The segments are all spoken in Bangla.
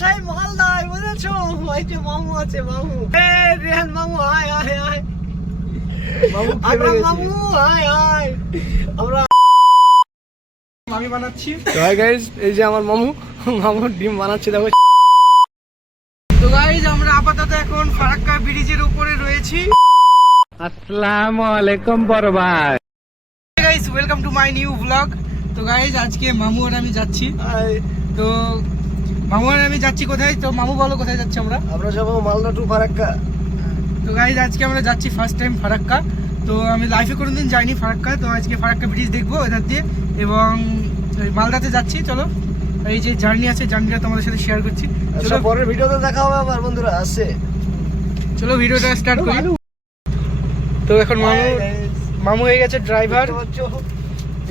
সেই মালদায় বুঝেছ? ওই যে মামু আছে মামু। এ রেহান মামু আয় আয় আয়। মামু মামু আয় আয়। আমরা আমি বানাচ্ছি। তো হাই গাইস এই যে আমার মামু মামু ডিম বানাচ্ছে দেখো। তো গাইজ আমরা আপাতত এখন ফারাক্কা ব্রিজের উপরে রয়েছি। আসসালামু আলাইকুম বড় ভাই। Guys welcome to my new blog তো গাইজ আজকে মামু আর আমি যাচ্ছি। তো মামু আর আমি যাচ্ছি কোথায়? তো মামু বলো কোথায় যাচ্ছি আমরা? আমরা যাব মালদা টু ফারাক্কা। তো গাইজ আজকে আমরা যাচ্ছি ফার্স্ট টাইম ফারাক্কা। তো আমি লাইফে কোনোদিন যাইনি ফারাক্কা তো আজকে ফারাক্কা ব্রিজ দেখব এধার দিয়ে। এবং ওই মালদাতে যাচ্ছি চলো। এই যে জার্নি আছে জার্নিটা তোমাদের সাথে শেয়ার করছি। চলো। আচ্ছা পরের ভিডিওতে দেখা হবে আবার বন্ধুরা আসছে চলো ভিডিওটা স্টার্ট করি। তো এখন মামু মামু হয়ে গেছে ড্রাইভার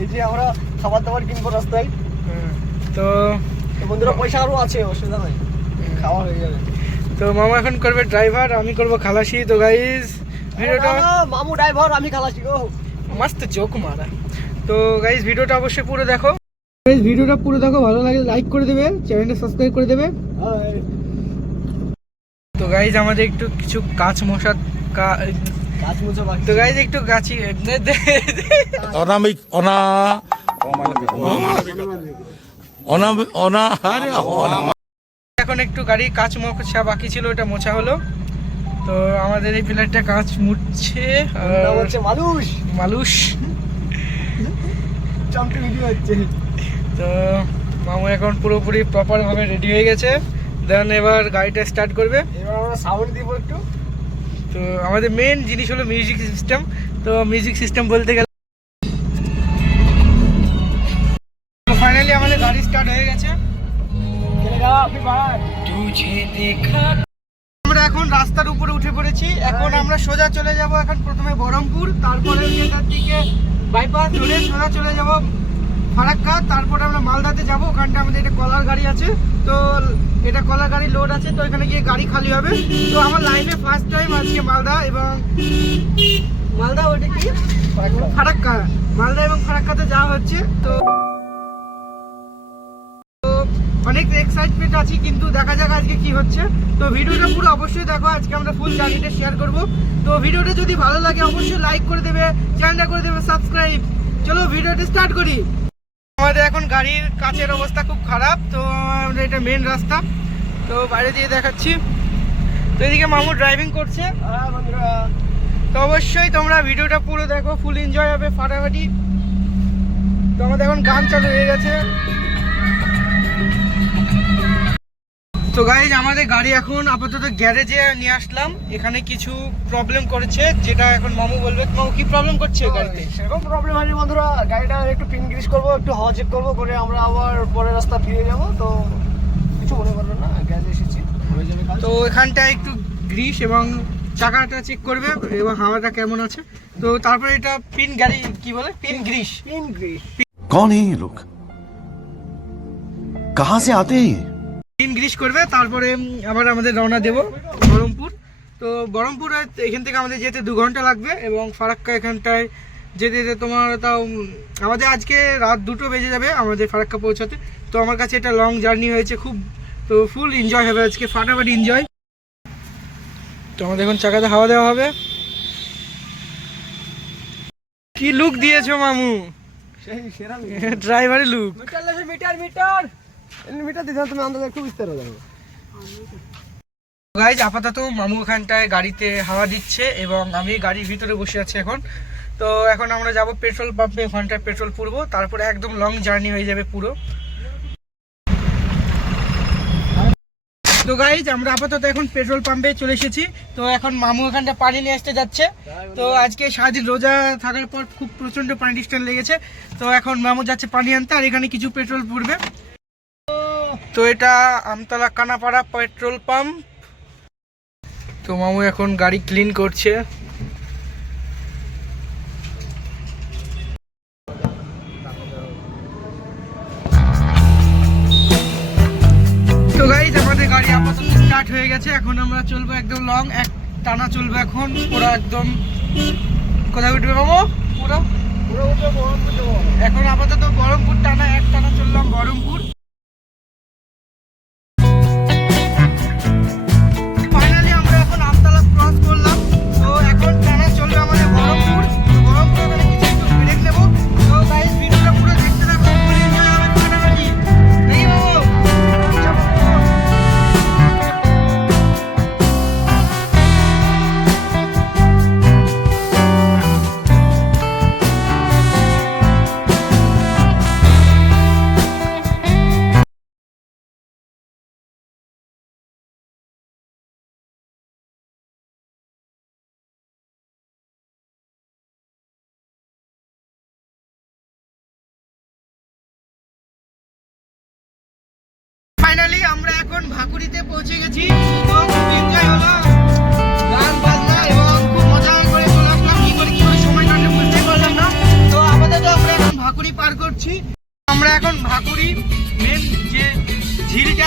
এই যে আমরা খাবার দাবার কিনবো রাস্তায়। তো তো বন্ধুরা পয়সা আরও আছে অসুবিধা নাই। খাওয়া হয়ে যাবে। তো মামু এখন করবে ড্রাইভার আমি করব খালাসি। তো গাইজ ভিডিওটা মামু ড্রাইভার আমি খালাসি গো। মস্ত জোক মারা। তো গাইজ ভিডিওটা অবশ্যই পুরো দেখো। গাইজ ভিডিওটা পুরো দেখো ভালো লাগে লাইক করে দেবে চ্যানেলটা সাবস্ক্রাইব করে দেবে। তো গাইজ আমাদের একটু কিছু কাজ মশা তো গাইজ একটু গাছি অনামিক অনা অনা অনা আরে এখন একটু গাড়ি কাজ মোছা বাকি ছিল ওটা মোছা হলো। তো আমাদের এই পিলারটা কাজ হচ্ছে মানুষ। চামটি তো মামু এখন পুরোপুরি প্রপার ভাবে রেডি হয়ে গেছে। দেন এবার গাড়িটা স্টার্ট করবে। এবার আমরা সাউন্ড দিব একটু। তো আমাদের মেন জিনিস হলো মিউজিক সিস্টেম তো মিউজিক সিস্টেম বলতে গেলে এখন রাস্তার উপরে উঠে পড়েছি। এখন আমরা সোজা চলে যাব এখন প্রথমে বহরমপুর তারপরে এটার দিকে বাইপাস ধরে সোজা চলে যাব ফারাক্কা তারপরে আমরা মালদাতে যাব। ওখানটা আমাদের এটা কলার গাড়ি আছে। তো এটা কলার গাড়ি লোড আছে তো এখানে গিয়ে গাড়ি খালি হবে। তো আমার লাইফে ফার্স্ট টাইম আজকে মালদা এবং মালদা ওইটা কি? ফারাক্কা। মালদা এবং ফারাক্কাতে যাওয়া হচ্ছে তো অনেক এক্সাইটমেন্ট আছি কিন্তু দেখা যাক আজকে কি হচ্ছে। তো ভিডিওটা পুরো অবশ্যই দেখো আজকে আমরা ফুল জার্নিটা শেয়ার করব। তো ভিডিওটা যদি ভালো লাগে অবশ্যই লাইক করে দেবে চ্যানেলটা করে দেবে সাবস্ক্রাইব চলো ভিডিওটা স্টার্ট করি। আমাদের এখন গাড়ির কাছের অবস্থা খুব খারাপ তো এটা মেন রাস্তা। তো বাইরে দিয়ে দেখাচ্ছি। তো এদিকে মামু ড্রাইভিং করছে। হ্যাঁ তো অবশ্যই তোমরা ভিডিওটা পুরো দেখো ফুল এনজয় হবে ফাটাফাটি। তো আমাদের এখন গান চালু হয়ে গেছে। তো গাইজ আমাদের গাড়ি এখন আপাতত গ্যারেজে নিয়ে আসলাম। এখানে কিছু প্রবলেম করেছে যেটা এখন মামু বলবে। মামু কি প্রবলেম করছে গাড়িতে? সেরকম প্রবলেম হয়নি বন্ধুরা। গাড়িটা একটু পিন গ্রিস করব একটু হওয়া চেক করব করে আমরা আবার পরের রাস্তা ফিরে যাব। তো কিছু মনে করবে না গ্যারেজে এসেছি। তো এখানটা একটু গ্রিস এবং চাকাটা চেক করবে এবং হাওয়াটা কেমন আছে। তো তারপরে এটা পিন গাড়ি কি বলে? পিন গ্রিস পিন গ্রিস কোন এই লোক কাহা সে আতে হ্যাঁ ये গ্রিস করবে তারপরে আবার আমাদের রওনা দেব বহরমপুর তো বহরমপুর এখান থেকে আমাদের যেতে দু ঘণ্টা লাগবে এবং ফারাক্কা এখানটায় যেতে যেতে তোমার তাও আমাদের আজকে রাত দুটো বেজে যাবে আমাদের ফারাক্কা পৌঁছাতে। তো আমার কাছে এটা লং জার্নি হয়েছে খুব তো ফুল এনজয় হবে আজকে ফাটাফাটি এনজয় তো আমাদের এখন চাকাতে হাওয়া দেওয়া হবে। কি লুক দিয়েছ মামু? ড্রাইভারের লুক মিটার মিটার! পারো দেখো গাইজ আপাতত মামু ওখানটায় গাড়িতে হাওয়া দিচ্ছে এবং আমি গাড়ির ভিতরে বসে আছি এখন। তো এখন আমরা যাব পেট্রোল পাম্পে, ওখানটায় পেট্রোল পুরবো। তারপরে একদম লং জার্নি হয়ে যাবে পুরো। তো গাইজ আমরা আপাতত এখন পেট্রোল পাম্পে চলে এসেছি। তো এখন মামু ওখানটা পানি নিয়ে আসতে যাচ্ছে। তো আজকে সারাদিন রোজা থাকার পর খুব প্রচণ্ড পানি ডিস্টেন্স লেগেছে। তো এখন মামু যাচ্ছে পানি আনতে, আর এখানে কিছু পেট্রোল পুরবে তো এটা আমতলা কানাপাড়া পেট্রোল পাম্প। তো মামু এখন গাড়ি ক্লিন করছে। তো গাইজ আমাদের গাড়ি আপাতত স্টার্ট হয়ে গেছে। এখন আমরা চলবো একদম লং এক টানা চলবো এখন। পুরো একদম কোথায় উঠবে মামু? পুরো? এখন আপাতত বহরমপুর টানা এক টানা চললাম বহরমপুর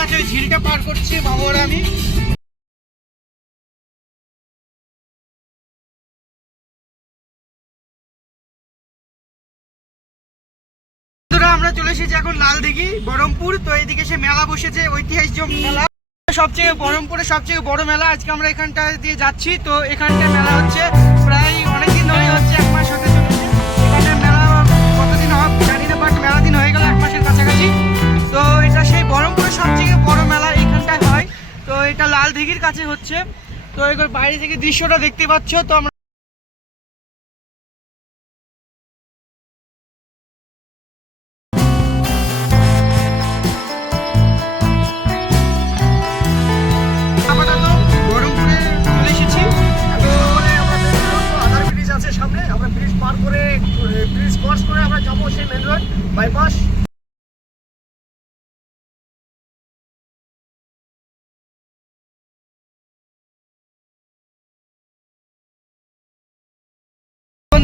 আছে, ওই ঝিলটা পার করছি, বাবু আমি। আমরা চলে এসেছি এখন বহরমপুর তো এইদিকে সে মেলা বসেছে, ঐতিহাসিক মেলা। সবচেয়ে সবচেয়ে বড় মেলা, আজকে আমরা এখানটা দিয়ে যাচ্ছি। তো এখানটা মেলা হচ্ছে, প্রায় অনেকদিন ধরে হচ্ছে, এক মাস হতে কাছে হচ্ছে। তো এবার বাইরে থেকে দৃশ্যটা দেখতে পাচ্ছ তো আমরা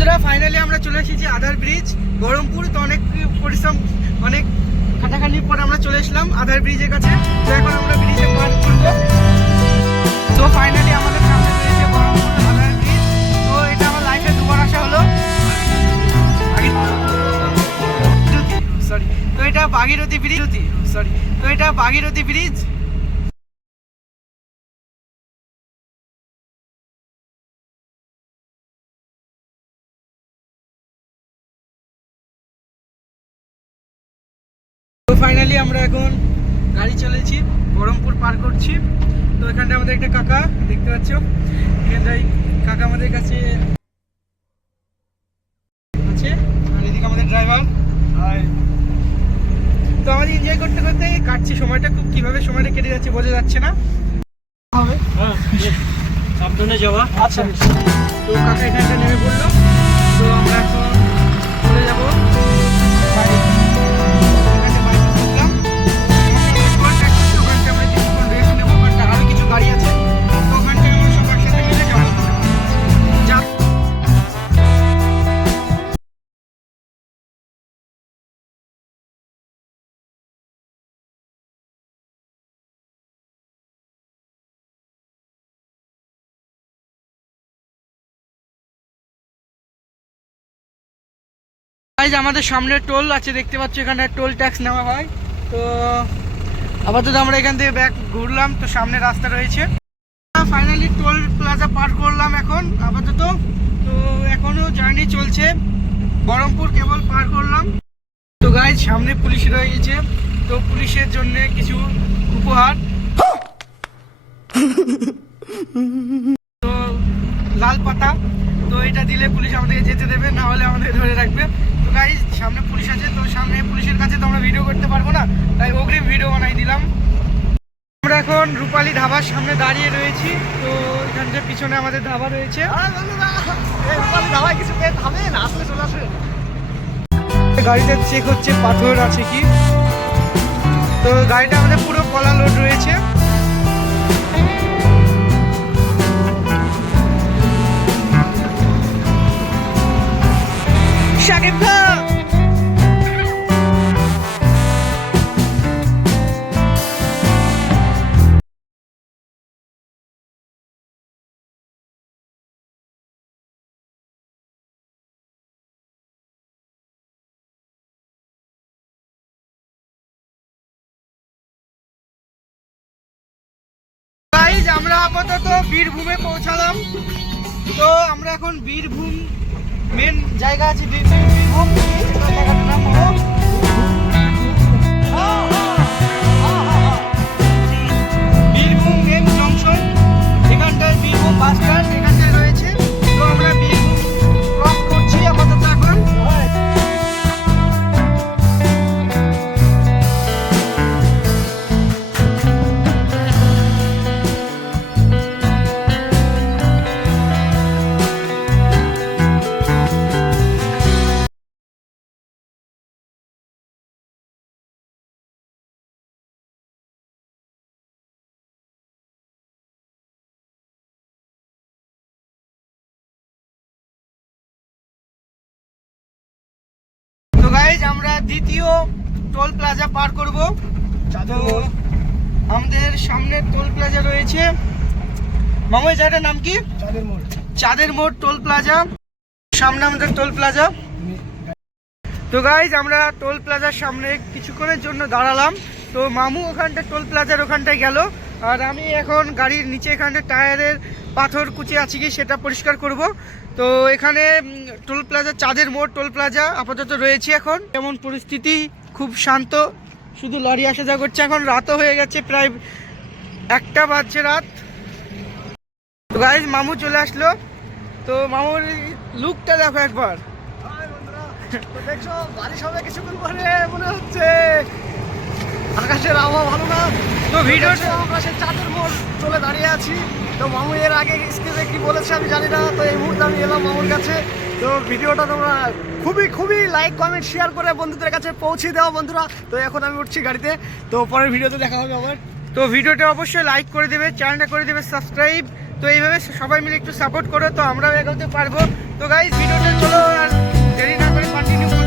বন্ধুরা ফাইনালি আমরা চলে এসেছি আধার ব্রিজ বহরমপুর তো অনেক পরিশ্রম, অনেক খাটাখানির পর আমরা চলে এসলাম আধার ব্রিজের কাছে। তো এখন আমরা ব্রিজে পার করব। তো ফাইনালি আমাদের ব্রিজ তো এটা আমার দুবার হলো। সরি তো এটা ভাগীরথী ব্রিজ সরি তো এটা ভাগীরথী ব্রিজ আমরা এখন গাড়ি চলেছি বহরমপুর পার করছি। তো এখানটা আমাদের একটা কাকা দেখতে পাচ্ছ? এখানটাই কাকা আমাদের কাছে আছে আর এদিকে আমাদের ড্রাইভার তো আমাদের এনজয় করতে করতে কাটছি সময়টা খুব কীভাবে সময়টা কেটে যাচ্ছে বোঝা যাচ্ছে না। হবে। সাবধানে যাওয়া। আচ্ছা। তো কাকা এখানটা নেমে পড়ল। তো আমরা এখন Guys, আমাদের সামনে টোল আছে দেখতে পাচ্ছ এখানে টোল ট্যাক্স নেওয়া হয়। তো আপাতত আমরা এখান থেকে ব্যাক ঘুরলাম তো সামনে রাস্তা রয়েছে। ফাইনালি টোল প্লাজা পার করলাম এখন আপাতত। তো এখনও জার্নি চলছে বহরমপুর কেবল পার করলাম। তো গাইজ সামনে পুলিশ রয়েছে তো পুলিশের জন্য কিছু উপহার। তো লাল পাতা তো এটা দিলে পুলিশ আমাদেরকে যেতে দেবে না হলে আমাদের ধরে রাখবে। গাইজ সামনে পুলিশ আছে তো সামনে পুলিশের কাছে তো আমরা ভিডিও করতে পারব না তাই অগ্রিম ভিডিও বানাই দিলাম। আমরা এখন রূপালী ধাবার সামনে দাঁড়িয়ে রয়েছি তো এখানটা পিছনে আমাদের ধাবা রয়েছে। ধাবায় কিছু থামেন আসলে চলে গাড়িতে চেক হচ্ছে পাথর আছে কি? তো গাড়িটা আমাদের পুরো কলা লোড রয়েছে। শাকিব খান আমরা আপাতত বীরভূমে পৌঁছালাম। তো আমরা এখন বীরভূম মেন জায়গা আছে বীরভূম জায়গাটার মেন জংশন এখানটার বীরভূম বাস স্ট্যান্ড দ্বিতীয় টোল প্লাজা পার করব। চাঁদের তো আমাদের সামনে টোল প্লাজা রয়েছে। মামু জায়গাটার নাম কি? চাঁদের মোড়। চাঁদের মোড় টোল প্লাজা সামনে আমাদের টোল প্লাজা তো গাইজ আমরা টোল প্লাজার সামনে কিছুক্ষণের জন্য দাঁড়ালাম। তো মামু ওখানটা টোল প্লাজার ওখানটায় গেল। আর আমি এখন গাড়ির নিচে এখানটা টায়ারের পাথর কুচি আছে কি সেটা পরিষ্কার করব। তো এখানে টোল প্লাজা, চাঁদের মোড় টোল প্লাজা আপাতত রয়েছে এখন। যেমন পরিস্থিতি? খুব শান্ত। শুধু লরি আসা যাওয়া করছে এখন। রাতও হয়ে গেছে প্রায় একটা বাজছে রাত। গাইজ মামু চলে আসলো। তো মামুর লুকটা দেখো একবার। দেখছ হবে কিছুক্ষণ মনে হচ্ছে। আকাশের আবহাওয়া ভালো না। তো দেখছ, আমরা সেই চাঁদের মোড় চলে দাঁড়িয়ে আছি। তো মামু এর আগে স্ক্রিনে কি বলেছে আমি জানি না তো এই মুহূর্তে আমি এলাম মামুর কাছে। তো ভিডিওটা তোমরা খুবই খুবই লাইক কমেন্ট শেয়ার করে বন্ধুদের কাছে পৌঁছে দেওয়া বন্ধুরা। তো এখন আমি উঠছি গাড়িতে। তো পরের ভিডিওতে দেখা হবে আবার। তো ভিডিওটা অবশ্যই লাইক করে দেবে চ্যানেলটা করে দেবে সাবস্ক্রাইব তো এইভাবে সবাই মিলে একটু সাপোর্ট করো তো আমরাও এগোতে পারব। তো গাইজ ভিডিওটা চলো আর দেরি না করে কন্টিনিউ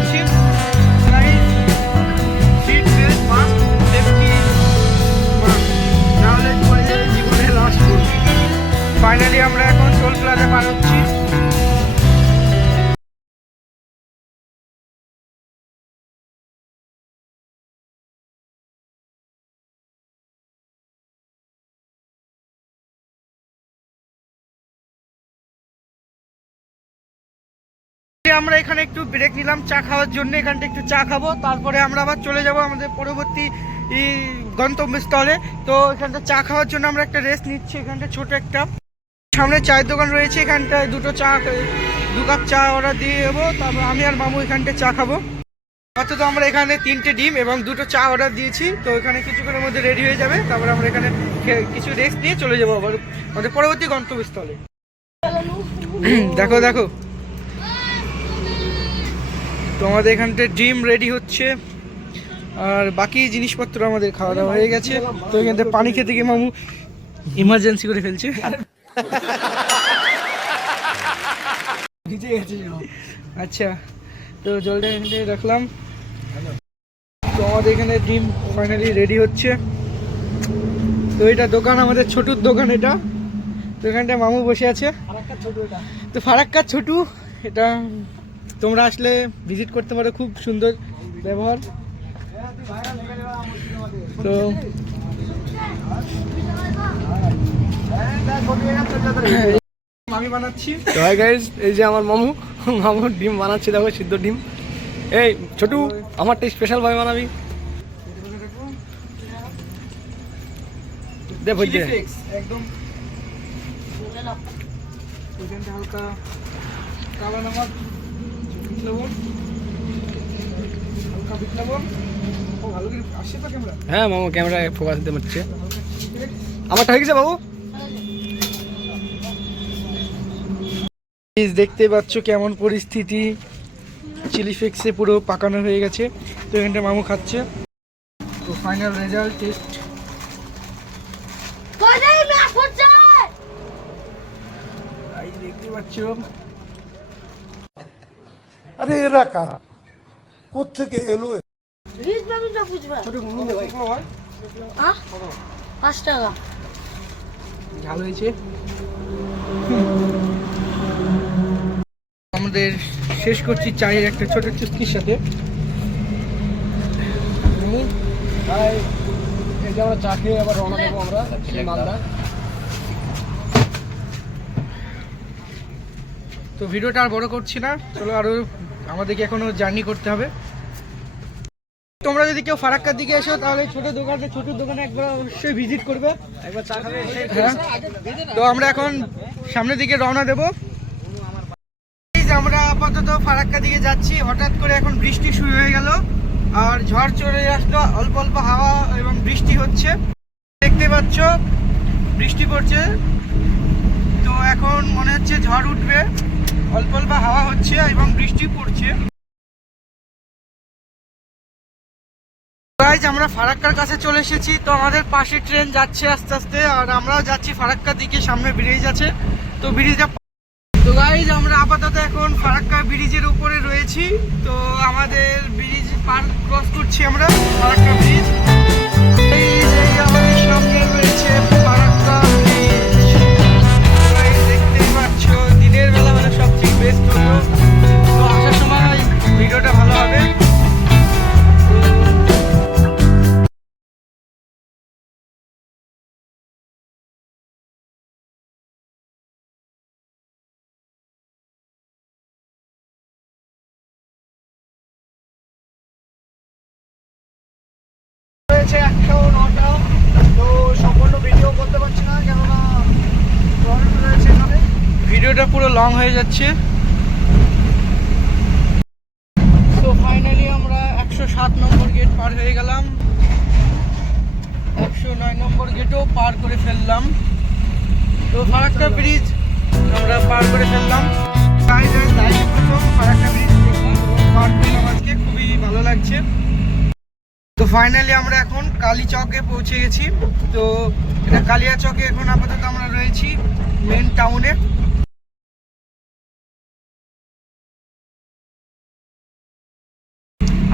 আমরা এখানে একটু ব্রেক নিলাম, চা খাওয়ার জন্য এখানটা একটু চা খাব, তারপরে আমরা আবার চলে যাব আমাদের পরবর্তী গন্তব্যস্থলে। তো এখানটা চা খাওয়ার জন্য আমরা একটা রেস্ট নিচ্ছি, এখানটা ছোট একটা। সামনে চায়ের দোকান রয়েছে, এখানটায় দুটো চা, দু কাপ চা অর্ডার দিয়ে দেবো, তারপর আমি আর মামু এখানটায় চা খাব। অর্থাৎ আমরা এখানে তিনটে ডিম এবং দুটো চা অর্ডার দিয়েছি, তো এখানে কিছুক্ষণের মধ্যে রেডি হয়ে যাবে, তারপরে আমরা এখানে কিছু রেস্ট নিয়ে চলে যাব আবার আমাদের পরবর্তী গন্তব্যস্থলে। দেখো দেখো। তো আমাদের এখানটা ডিম রেডি হচ্ছে। আর বাকি জিনিসপত্র আমাদের খাওয়া দাওয়া হয়ে গেছে। তো এখান থেকে পানি খেতে গিয়ে মামু ইমার্জেন্সি করে ফেলছে। আচ্ছা তো জলটা এখান রাখলাম। তো আমাদের এখানে ডিম ফাইনালি রেডি হচ্ছে। তো এটা দোকান, আমাদের ছোটুর দোকান এটা। তো এখানটায় মামু বসে আছে। তো ফারাক্কা ছোটু, এটা তোমরা আসলে ভিজিট করতে পারো, খুব সুন্দর ব্যবহার। তো তো হাই গাইজ এই যে আমার মামু মামুর ডিম বানাচ্ছি, দেখো সিদ্ধ ডিম। এই ছোটু, আমারটা স্পেশাল ভাবে বানাবি। দে একদম। লবণ হালকা বিট লবণ ও ভালো করে আসছে তো ক্যামেরা হ্যাঁ মামু ক্যামেরায় ফোকাস দিতে হচ্ছে আমারটা হয়ে গেছে বাবু? দেখতে পাচ্ছ কেমন পরিস্থিতি। চিলি ফ্লেক্সে পুরো পাকানো হয়ে গেছে। তো এখানটা মামু খাচ্ছে। তো ফাইনাল রেজাল্ট টেস্ট দেখতে পাচ্ছ? আরে এরা কারা? কোথেকে এলো বুঝবা। হ্যাঁ পাঁচ টাকা। ঝাল হয়েছে। আমাদের শেষ করছি চায়ের একটা ছোট চুস্কির সাথে। ভাই এই যে আমরা চা খেয়ে আবার রওনা দেবো আমরা মালদা। তো ভিডিওটা আর বড় করছি না চলো আরও আমাদেরকে এখনও জার্নি করতে হবে। তোমরা যদি কেউ ফারাক্কার দিকে এসো তাহলে ছোট দোকানে ছোট দোকানে একবার অবশ্যই ভিজিট করবে। একবার চা খাবে হ্যাঁ। তো আমরা এখন সামনের দিকে রওনা দেবো। আমরা আপাতত ফারাক্কা দিকে যাচ্ছি হঠাৎ করে এখন বৃষ্টি শুরু হয়ে গেল আর ঝড় চলে আসলো অল্প অল্প হাওয়া এবং বৃষ্টি হচ্ছে। দেখতে পাচ্ছ বৃষ্টি পড়ছে। এখন মনে হচ্ছে ঝড় উঠবে। অল্প অল্প হাওয়া হচ্ছে এবং বৃষ্টি পড়ছে। আমরা ফারাক্কার কাছে চলে এসেছি। তো আমাদের পাশে ট্রেন যাচ্ছে আস্তে আস্তে, আর আমরাও যাচ্ছি ফারাক্কার দিকে। সামনে ব্রিজ আছে। তো ব্রিজটা তো গাইজ আমরা আপাতত এখন ফারাক্কা ব্রিজের উপরে রয়েছি। তো আমাদের ব্রিজ পার ক্রস করছি আমরা, ফারাক্কা ব্রিজ লং হয়ে যাচ্ছে। তো ফাইনালি আমরা একশো সাত নম্বর গেট পার হয়ে গেলাম। একশো নয় নম্বর গেটও পার করে ফেললাম। তো, ফারাক্কা ব্রিজ আমরা পার করে ফেললাম। ফারাক্কা ব্রিজ খুবই ভালো লাগছে। তো ফাইনালি আমরা এখন কালী চকে পৌঁছে গেছি। তো, এটা কালিয়া চকে এখন আপাতত আমরা রয়েছি মেন টাউনে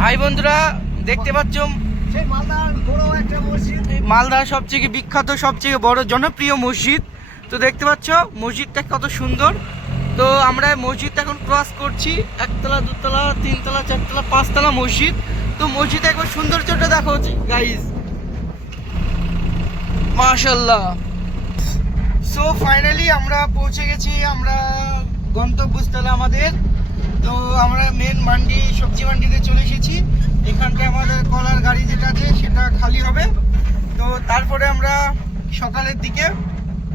হাই বন্ধুরা দেখতে পাচ্ছ? সেই মালদার বড় একটা মসজিদ। মালদার সবচেয়ে বিখ্যাত সবচেয়ে বড় জনপ্রিয় মসজিদ। তো দেখতে পাচ্ছ মসজিদটা কত সুন্দর। তো আমরা মসজিদটা এখন ক্রস করছি একতলা দুতলা তিনতলা চারতলা পাঁচতলা মসজিদ। তো মসজিদে একবার সৌন্দর্যটা দেখো গাইজ মাশাল্লাহ সো ফাইনালি আমরা পৌঁছে গেছি আমরা গন্তব্যস্থলে আমাদের। তো আমরা মেন মান্ডি সবজি মান্ডিতে চলে এসেছি। এখানটায় আমাদের কলার গাড়ি যেটা আছে, সেটা খালি হবে। তো তারপরে আমরা সকালের দিকে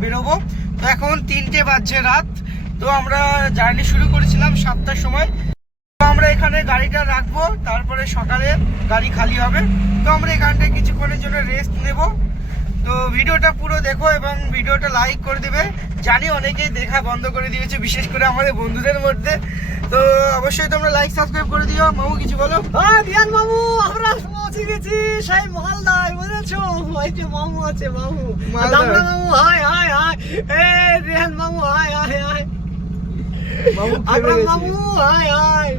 বেরোবো। তো এখন তিনটে বাজছে রাত। তো আমরা জার্নি শুরু করেছিলাম সাতটার সময়। তো আমরা এখানে গাড়িটা রাখব, তারপরে সকালে গাড়ি খালি হবে। তো আমরা এখানটায় কিছুক্ষণের জন্য রেস্ট নেব। তো ভিডিওটা পুরো দেখো এবং ভিডিওটা লাইক করে দিবে। জানি অনেকেই দেখা বন্ধ করে দিয়েছে বিশেষ করে আমাদের বন্ধুদের মধ্যে। তো অবশ্যই তোমরা লাইক সাবস্ক্রাইব করে দিও। মামু কিছু বলো? হ্যাঁ রিয়ান মামু আমরা পৌঁছে গেছি সেই মালদায় বুঝেছ? ওই যে মামু আছে মামু। দামড়া মামু হাই হাই হাই এ রিয়ান মামু হাই হাই হাই আমরা মামু হাই হাই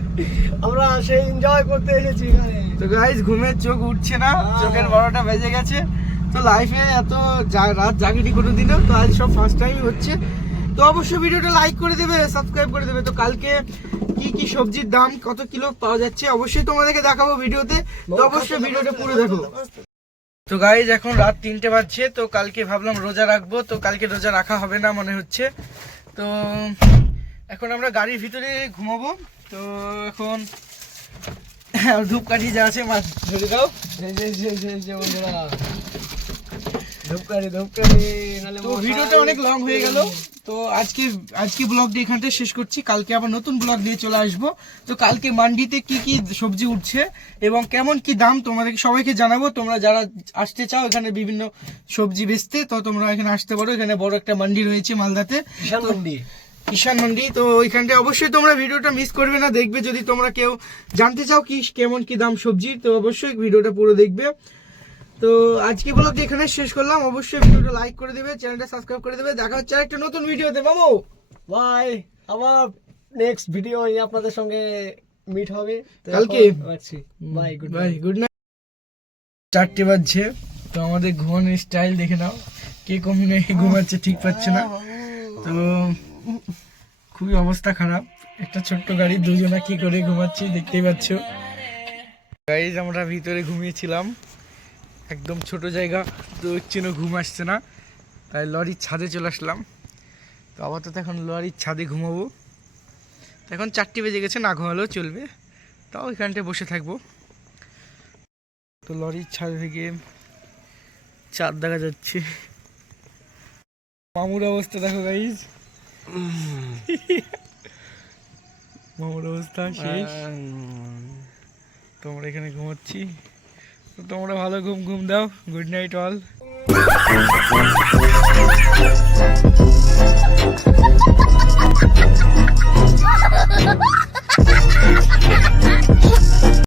আমরা সেই এনজয় করতে এসেছি এখানে। তো গাইজ ঘুমের চোখ উঠছে না চোখের বারোটা বেজে গেছে। তো লাইফে এত রাত জাগিনি কোনো দিনও তো আজ সব ফার্স্ট টাইম হচ্ছে। তো অবশ্যই ভিডিওটা লাইক করে দেবে সাবস্ক্রাইব করে দেবে। তো কালকে কি কি সবজির দাম, কত কিলো পাওয়া যাচ্ছে, অবশ্যই তোমাদেরকে দেখাবো ভিডিওতে। তো অবশ্যই ভিডিওটা পুরো দেখো। তো গাইজ এখন রাত তিনটে বাজছে, তো কালকে ভাবলাম রোজা রাখব, তো কালকে রোজা রাখা হবে না মনে হচ্ছে। তো এখন আমরা গাড়ির ভিতরে ঘুমাবো। তো এখন ধূপকাঠি যা আছে, মাছ ধরে দাও। বন্ধুরা। ধূপকারি ধূপকারি তো ভিডিওটা অনেক লং হয়ে গেল। তো আজকে আজকে ব্লগটা এখানটা শেষ করছি। কালকে আবার নতুন ব্লগ নিয়ে চলে আসব। তো কালকে মান্ডিতে কি কি সবজি উঠছে এবং কেমন কি দাম তোমাদেরকে সবাইকে জানাব। তোমরা যারা আসতে চাও এখানে বিভিন্ন সবজি বেচতে তো তোমরা এখানে আসতে পারো। এখানে বড় একটা মান্ডি রয়েছে মালদাতে। কিষান তো- মন্ডি। তো ওইখানটা অবশ্যই তোমরা ভিডিওটা মিস করবে না। দেখবে যদি তোমরা কেউ জানতে চাও কি কেমন কি দাম সবজি তো অবশ্যই ভিডিওটা পুরো দেখবে। তো আজকে ব্লগ এখানে শেষ করলাম। অবশ্যই ভিডিওটা লাইক করে দেবে চ্যানেলটা সাবস্ক্রাইব করে দেবে। দেখা হচ্ছে একটা নতুন ভিডিওতে। মামু বাই আবার নেক্সট ভিডিও আপনাদের সঙ্গে মিট হবে। কালকে? Bye good bye good night চারটে বাজছে তো আমাদের ঘুমানোর স্টাইল দেখে নাও। কে কম ঘুমাচ্ছে ঠিক পাচ্ছে না। তো খুবই অবস্থা খারাপ। একটা ছোট্ট গাড়ি দুজনা কি করে ঘুমাচ্ছি দেখতেই পাচ্ছ। গাইজ আমরা ভিতরে ঘুমিয়েছিলাম। একদম ছোট জায়গা তো চিনো ঘুম আসছে না তাই লরির ছাদে চলে আসলাম। তো আপাতত এখন লরির ছাদে ঘুমাবো। তো এখন চারটে বেজে গেছে না ঘুমালেও চলবে। তাও এখানটায় বসে থাকব। তো লরির ছাদ থেকে চাঁদ দেখা যাচ্ছে। মামুর অবস্থা দেখো গাইজ মামুর অবস্থা শেষ। তোমরা এখানে ঘুমাচ্ছি। তোমরা ভালো ঘুম ঘুম দাও। Good night all